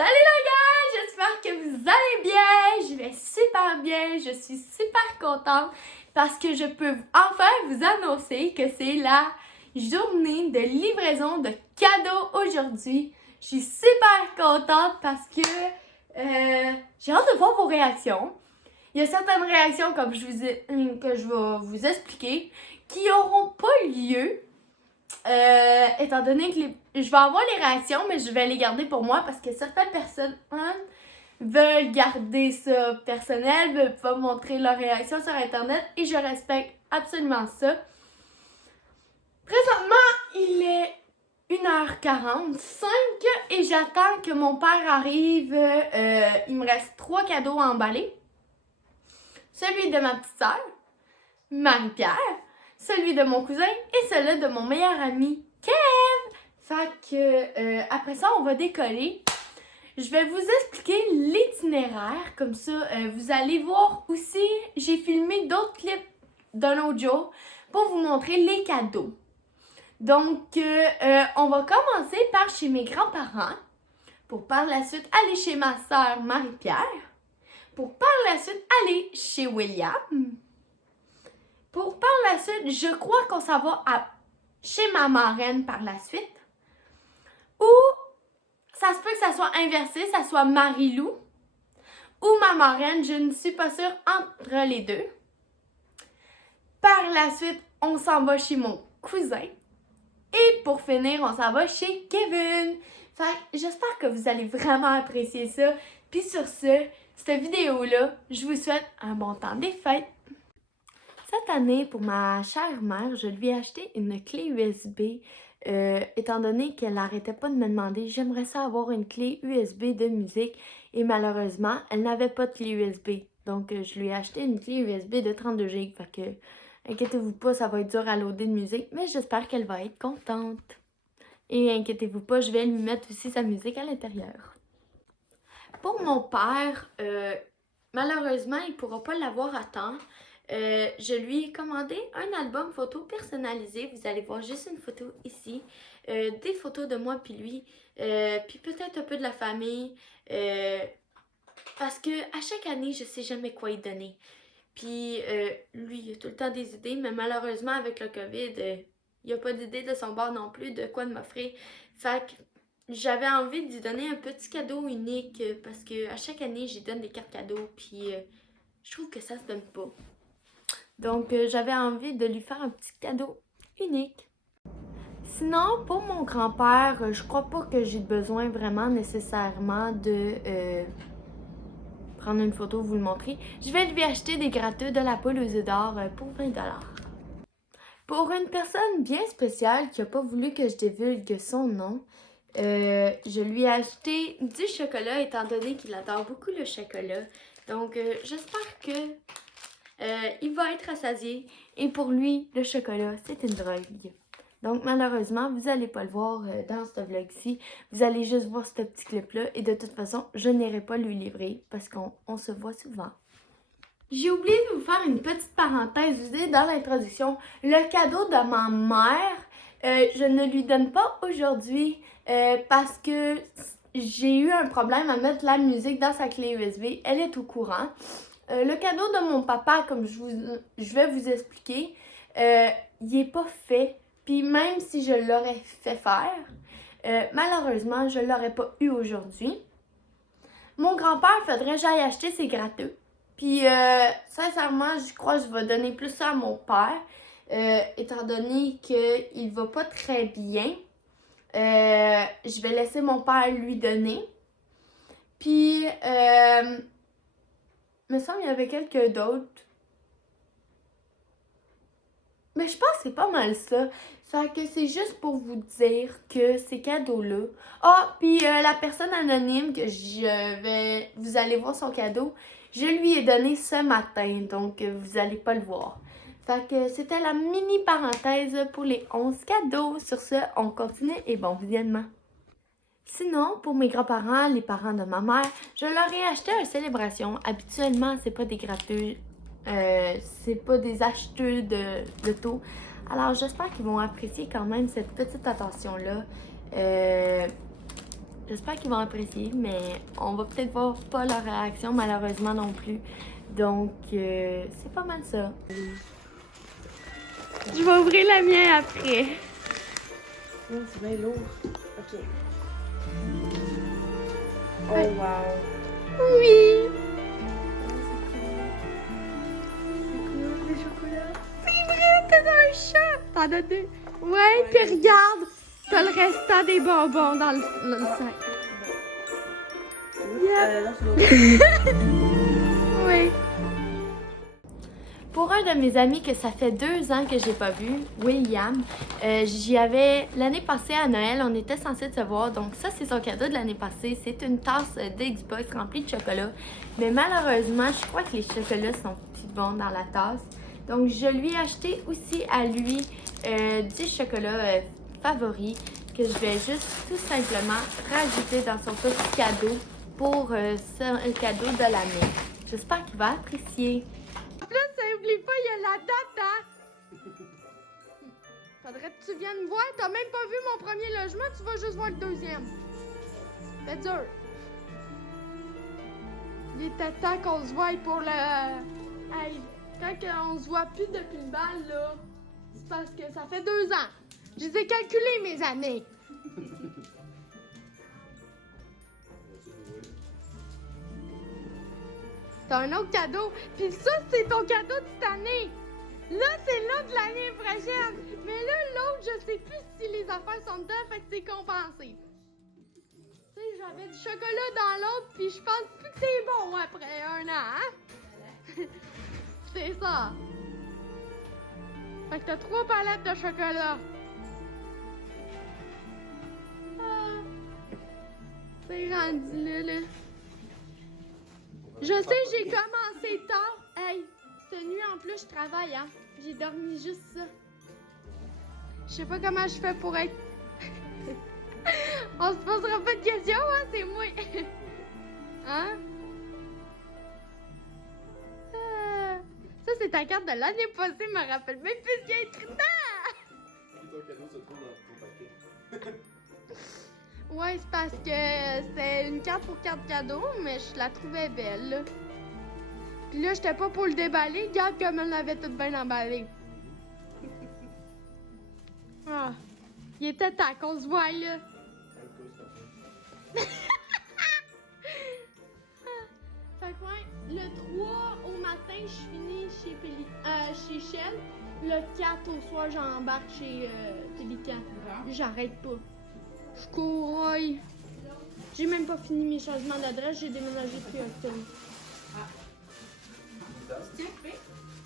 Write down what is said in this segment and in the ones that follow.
Salut les gars, j'espère que vous allez bien, je vais super bien, je suis super contente parce que je peux enfin vous annoncer que c'est la journée de livraison de cadeaux aujourd'hui. Je suis super contente parce que j'ai hâte de voir vos réactions. Il y a certaines réactions comme que je vais vous expliquer qui n'auront pas lieu. Étant donné que je vais avoir les réactions, mais je vais les garder pour moi parce que certaines personnes veulent garder ça personnel, veulent pas montrer leur réaction sur Internet et je respecte absolument ça. Présentement, il est 1h45 et j'attends que mon père arrive. Il me reste 3 cadeaux à emballer. Celui de ma petite sœur, Marie-Pierre, celui de mon cousin et celui de mon meilleur ami, Kev! Fait que après ça, on va décoller. Je vais vous expliquer l'itinéraire, comme ça, vous allez voir aussi, j'ai filmé d'autres clips d'un autre jour pour vous montrer les cadeaux. Donc, on va commencer par chez mes grands-parents, pour par la suite aller chez ma sœur Marie-Pierre, pour par la suite aller chez William, pour par la suite, je crois qu'on s'en va chez ma marraine par la suite. Ou ça se peut que ça soit inversé, ça soit Marie-Lou ou ma marraine, je ne suis pas sûre entre les deux. Par la suite, on s'en va chez mon cousin. Et pour finir, on s'en va chez Kevin. Fait que j'espère que vous allez vraiment apprécier ça. Puis sur cette vidéo-là, je vous souhaite un bon temps des fêtes. Cette année, pour ma chère mère, je lui ai acheté une clé USB. Étant donné qu'elle n'arrêtait pas de me demander, j'aimerais ça avoir une clé USB de musique. Et malheureusement, elle n'avait pas de clé USB. Donc, je lui ai acheté une clé USB de 32 GB. Fait que, inquiétez-vous pas, ça va être dur à loader de musique. Mais j'espère qu'elle va être contente. Et inquiétez-vous pas, je vais lui mettre aussi sa musique à l'intérieur. Pour mon père, malheureusement, il ne pourra pas l'avoir à temps. Je lui ai commandé un album photo personnalisé. Vous allez voir juste une photo ici. Des photos de moi puis lui. Puis peut-être un peu de la famille. Parce que à chaque année, je sais jamais quoi lui donner. Puis lui, il a tout le temps des idées. Mais malheureusement, avec le COVID, il n'y a pas d'idée de son bord non plus de quoi de m'offrir. Fait que j'avais envie de lui donner un petit cadeau unique. Parce que à chaque année, j'y donne des cartes cadeaux. Puis je trouve que ça se donne pas. Donc, j'avais envie de lui faire un petit cadeau unique. Sinon, pour mon grand-père, je crois pas que j'ai besoin vraiment nécessairement de prendre une photo, vous le montrer. Je vais lui acheter des gratteux de la poule aux œufs d'or pour 20$. Pour une personne bien spéciale qui n'a pas voulu que je divulgue son nom, je lui ai acheté du chocolat étant donné qu'il adore beaucoup le chocolat. Donc, j'espère que il va être rassasié et pour lui, le chocolat, c'est une drogue. Donc malheureusement, vous n'allez pas le voir dans ce vlog-ci. Vous allez juste voir ce petit clip-là et de toute façon, je n'irai pas lui livrer parce qu'on se voit souvent. J'ai oublié de vous faire une petite parenthèse. Vous savez, dans l'introduction, le cadeau de ma mère, je ne lui donne pas aujourd'hui parce que j'ai eu un problème à mettre la musique dans sa clé USB. Elle est au courant. Le cadeau de mon papa, comme je vais vous expliquer, il n'est pas fait. Puis même si je l'aurais fait faire, malheureusement, je ne l'aurais pas eu aujourd'hui. Mon grand-père, il faudrait que j'aille acheter ses gratteux. Puis sincèrement, je crois que je vais donner plus ça à mon père, étant donné qu'il ne va pas très bien. Je vais laisser mon père lui donner. Puis... il me semble qu'il y avait quelques d'autres. Mais je pense que c'est pas mal ça. Fait que c'est juste pour vous dire que ces cadeaux-là... Ah, puis la personne anonyme que vous allez voir son cadeau, je lui ai donné ce matin. Donc, vous allez pas le voir. Fait que c'était la mini parenthèse pour les 11 cadeaux. Sur ce, on continue et bon visionnement. Sinon, pour mes grands-parents, les parents de ma mère, je leur ai acheté une célébration. Habituellement, c'est pas des gratteux, c'est pas des acheteux de l'auto. Alors, j'espère qu'ils vont apprécier quand même cette petite attention-là. J'espère qu'ils vont apprécier, mais on va peut-être voir pas leur réaction malheureusement non plus. Donc, c'est pas mal ça. Je vais ouvrir la mienne après. Oh, c'est bien lourd. Ok. Oh, wow. Oui! Le chocolat. C'est vrai, t'as un chat! T'en as deux? Ouais, puis regarde! T'as le restant des bonbons dans le sac. Non, c'est l'autre. Oui. Pour un de mes amis que ça fait 2 ans que j'ai pas vu, William, j'y avais l'année passée à Noël, on était censé se voir, donc ça c'est son cadeau de l'année passée, c'est une tasse d'Xbox remplie de chocolat, mais malheureusement je crois que les chocolats sont plus bons dans la tasse, donc je lui ai acheté aussi à lui 10 chocolats favoris que je vais juste tout simplement rajouter dans son petit cadeau pour ce cadeau de l'année. J'espère qu'il va apprécier. Là, ça oublie pas, il y a la date, hein? Faudrait que tu viennes voir. T'as même pas vu mon premier logement, tu vas juste voir le deuxième. C'est dur. Il était temps qu'on se voie pour le... Hey, quand on se voit plus depuis le bal, là, c'est parce que ça fait 2 ans. Je les ai calculés, mes années. T'as un autre cadeau. Puis ça, c'est ton cadeau de cette année. Là, c'est l'autre de l'année prochaine. Mais là, l'autre, je sais plus si les affaires sont dedans, fait que c'est compensé. Tu sais, j'avais du chocolat dans l'autre, puis je pense plus que c'est bon après 1 an, hein? C'est ça. Fait que t'as 3 palettes de chocolat. Ah. C'est rendu là. Je sais, j'ai commencé tard. Hey, cette nuit en plus, je travaille, hein. J'ai dormi juste ça. Je sais pas comment je fais pour être... On se posera pas de questions, hein, c'est moi. Hein? Ça, c'est ta carte de l'année passée, je me rappelle même plus ce qu'il y a écrit dedans. Ton cadeau se trouve dans ton paquet. Ouais, c'est parce que c'est une carte pour carte cadeau, mais je la trouvais belle, là. Puis là, j'étais pas pour le déballer, regarde comme elle l'avait toute bien emballée. Ah, il était temps qu'on se voie, là. Fait que ouais, le 3 au matin, je finis chez Shell. Le 4 au soir, j'embarque chez Pélican. J'arrête pas. Je couraille. J'ai même pas fini mes changements d'adresse, j'ai déménagé depuis octobre.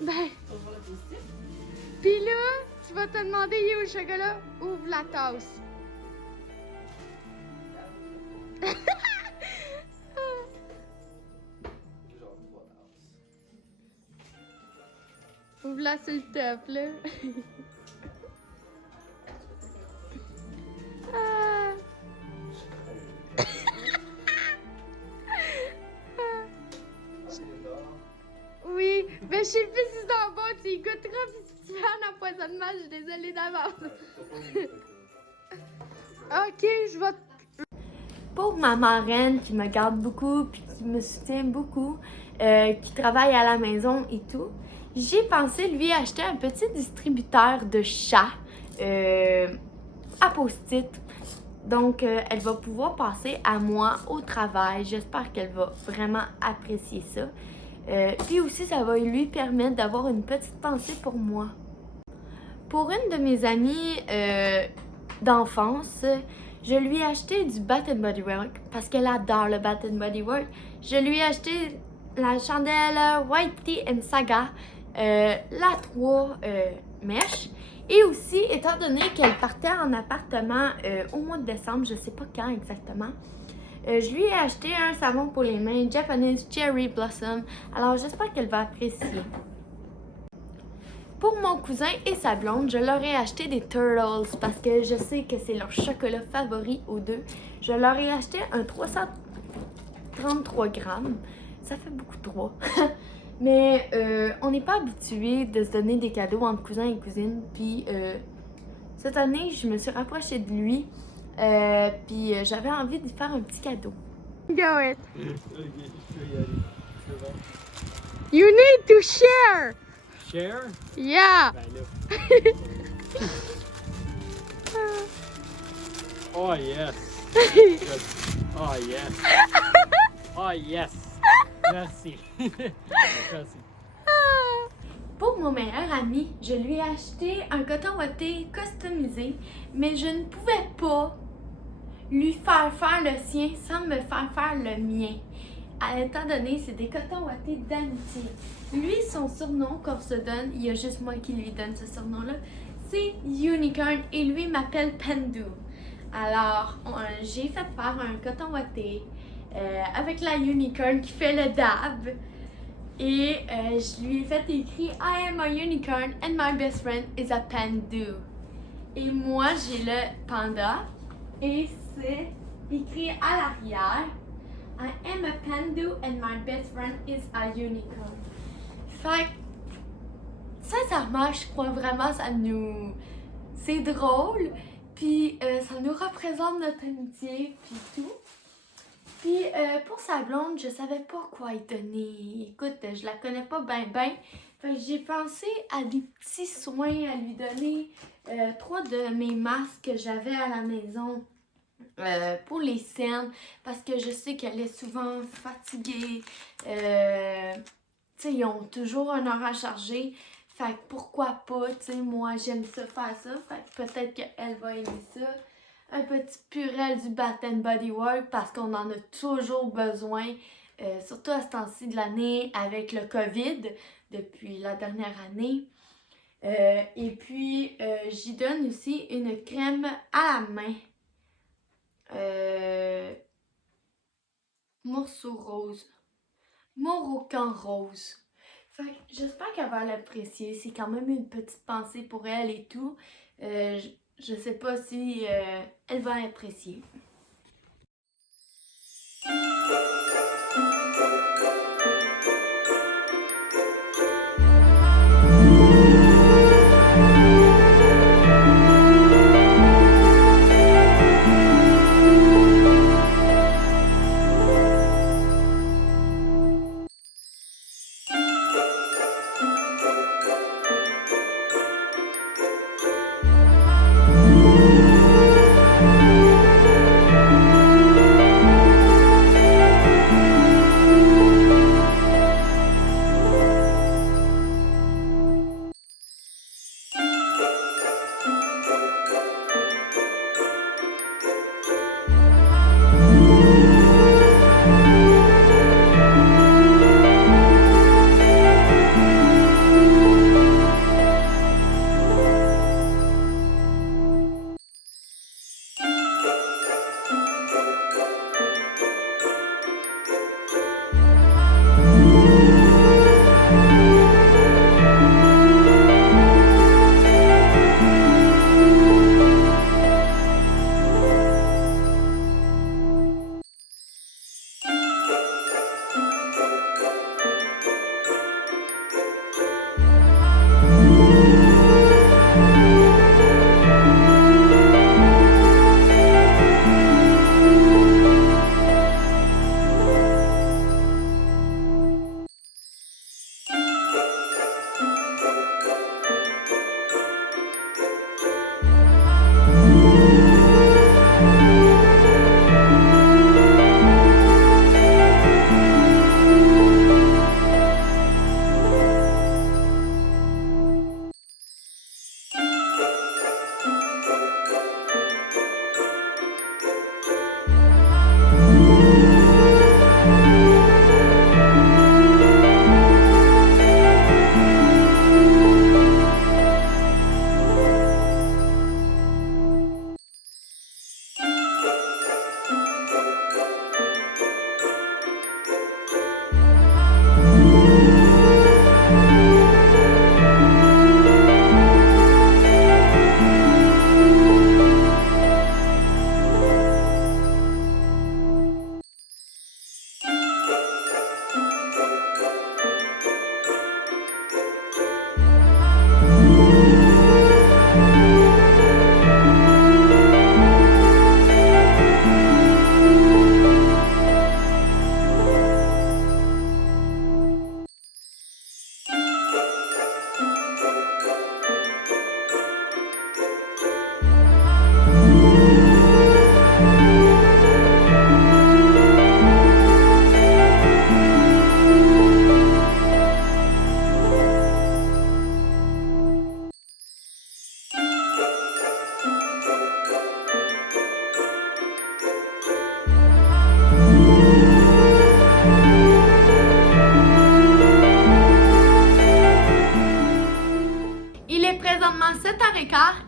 Ben. Pis là, tu vas te demander il est où le chocolat? Ouvre la tasse. Ouvre-la sur le top, là. Ah. Oui, mais je sais plus si c'est en bon, tu y goûteras, puis si tu fais un empoisonnement, je suis désolée d'avance. Ok, je vais... Pour ma marraine qui me garde beaucoup, puis qui me soutient beaucoup, qui travaille à la maison et tout, j'ai pensé lui acheter un petit distributeur de chats à post-it. Donc, elle va pouvoir passer à moi au travail. J'espère qu'elle va vraiment apprécier ça. Puis aussi, ça va lui permettre d'avoir une petite pensée pour moi. Pour une de mes amies d'enfance, je lui ai acheté du Bath & Body Works parce qu'elle adore le Bath & Body Works. Je lui ai acheté la chandelle White Tea and Saga, la 3 mèches. Et aussi, étant donné qu'elle partait en appartement au mois de décembre, je sais pas quand exactement, je lui ai acheté un savon pour les mains, Japanese Cherry Blossom. Alors, j'espère qu'elle va apprécier. Pour mon cousin et sa blonde, je leur ai acheté des Turtles parce que je sais que c'est leur chocolat favori aux deux. Je leur ai acheté un 333 grammes. Ça fait beaucoup trop. Mais on n'est pas habitué de se donner des cadeaux entre cousins et cousines. Puis cette année, je me suis rapprochée de lui Puis j'avais envie de lui faire un petit cadeau. Go it. Ok, je peux y aller. C'est bon. You need to share. Share? Yeah. Ben là. Oh yes. Good. Oh yes. Oh yes. Merci. Merci. Pour mon meilleur ami, je lui ai acheté un coton ouaté customisé, mais je ne pouvais pas lui faire le sien sans me faire le mien. Étant donné, c'est des cotons ouatés d'amitié. Lui, son surnom qu'on se donne, il y a juste moi qui lui donne ce surnom-là, c'est Unicorn et lui m'appelle Pendu. Alors, j'ai fait faire un coton ouaté avec la Unicorn qui fait le dab. Et je lui ai fait écrire I am a unicorn and my best friend is a pandu. Et moi j'ai le panda et c'est écrit à l'arrière I am a pandu and my best friend is a unicorn. Fait que, sincèrement, je crois vraiment c'est drôle, puis ça nous représente notre amitié, puis tout. Puis pour sa blonde, je savais pas quoi lui donner. Écoute, je la connais pas ben. Fait que j'ai pensé à des petits soins à lui donner. 3 de mes masques que j'avais à la maison pour les cernes. Parce que je sais qu'elle est souvent fatiguée. Tu sais, ils ont toujours un horaire chargé. Fait que pourquoi pas, tu sais, moi j'aime ça faire ça. Fait que peut-être qu'elle va aimer ça. Un petit purel du Bath & Body Works parce qu'on en a toujours besoin, surtout à ce temps-ci de l'année avec le COVID depuis la dernière année. Et puis, j'y donne aussi une crème à la main. Morceau rose. Moroccan rose. Fait que j'espère qu'elle va l'apprécier. C'est quand même une petite pensée pour elle et tout. Je sais pas si elle va apprécier.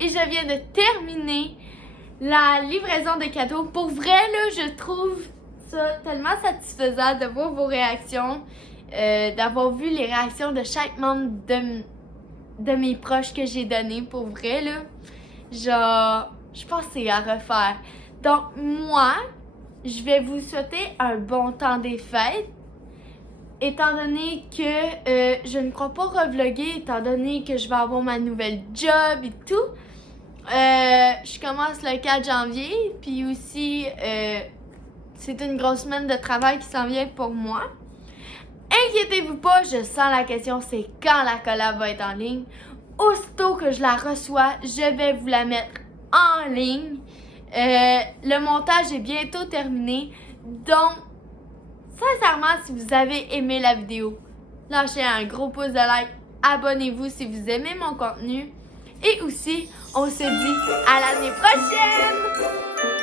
et je viens de terminer la livraison de cadeaux. Pour vrai, là, je trouve ça tellement satisfaisant de voir vos réactions, d'avoir vu les réactions de chaque membre de mes proches que j'ai donné. Pour vrai, là, genre, je pense que c'est à refaire. Donc, moi, je vais vous souhaiter un bon temps des fêtes. Étant donné que je ne crois pas revlogger, étant donné que je vais avoir ma nouvelle job et tout, je commence le 4 janvier, puis aussi, c'est une grosse semaine de travail qui s'en vient pour moi. Inquiétez-vous pas, je sens la question, c'est quand la collab va être en ligne. Aussitôt que je la reçois, je vais vous la mettre en ligne. Le montage est bientôt terminé, donc sincèrement, si vous avez aimé la vidéo, lâchez un gros pouce de like, abonnez-vous si vous aimez mon contenu et aussi, on se dit à l'année prochaine!